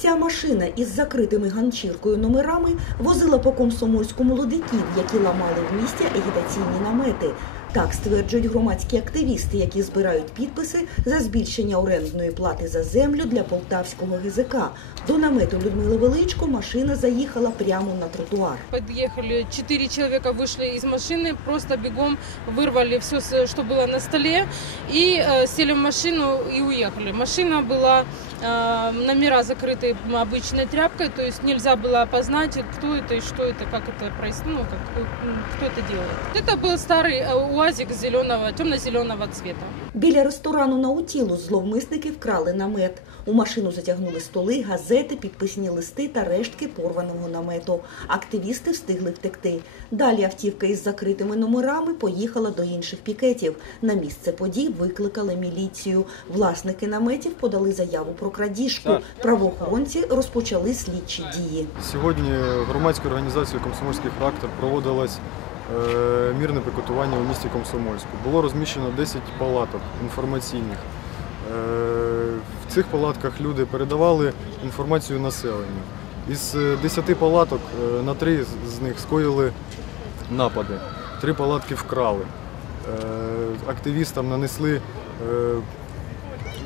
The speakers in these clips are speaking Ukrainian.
Ця машина із закритими ганчіркою номерами возила по комсомольську молодиків, які ламали в місті агітаційні намети. Так стверджують громадські активісти, які збирають підписи за збільшення орендної плати за землю для полтавського ГЗК. До намету Людмили Величко машина заїхала прямо на тротуар. Подъехали, четыре человека вышли из машины, просто бегом вырвали все, что было на столе, и э, сели в машину и уехали. Машина была, э, номера закрыты обычной тряпкой, то есть нельзя было опознать, кто это и что это, как это происходит, ну, как, м, кто это делает. Это был старый э, УАЗик зеленого, темно-зеленого цвета. Біля ресторану Наутілу зловмисники вкрали намет. У машину затягнули столи, газети, підписні листи та рештки порваного намету. Активісти встигли втекти. Далі автівка із закритими номерами поїхала до інших пікетів. На місце подій викликали міліцію. Власники наметів подали заяву про крадіжку. Правоохоронці розпочали слідчі дії. Сьогодні громадською організацією Комсомольський характер проводилось е, мірне пікетування у місті Комсомольську. Було розміщено 10 палаток інформаційних. Е, в цих палатках люди передавали інформацію населенню. Із е, 10 палаток е, на три з- з них скоїли напади, три палатки вкрали. Е, активістам нанесли е,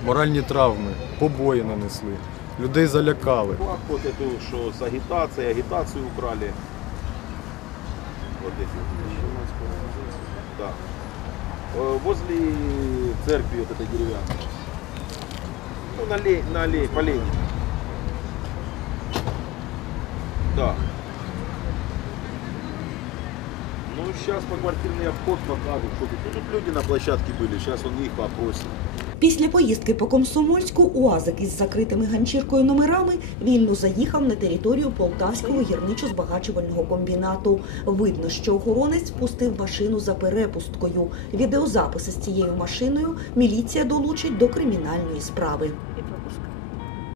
моральні травми, побої нанесли, людей залякали. Факт вот эту, что с агитацией, агитацию украли. Вот. Да. Э, Возле церкви вот этой деревянной. Ну, на аллее, на аллее, по Ленина. Да. Ну, сейчас по квартирный обход покажут. Ну, тут люди на площадке были, сейчас он их попросит. Після поїздки по Комсомольську УАЗик із закритими ганчіркою номерами вільно заїхав на територію Полтавського гірничо-збагачувального комбінату. Видно, що охоронець пустив машину за перепусткою. Відеозаписи з цією машиною міліція долучить до кримінальної справи.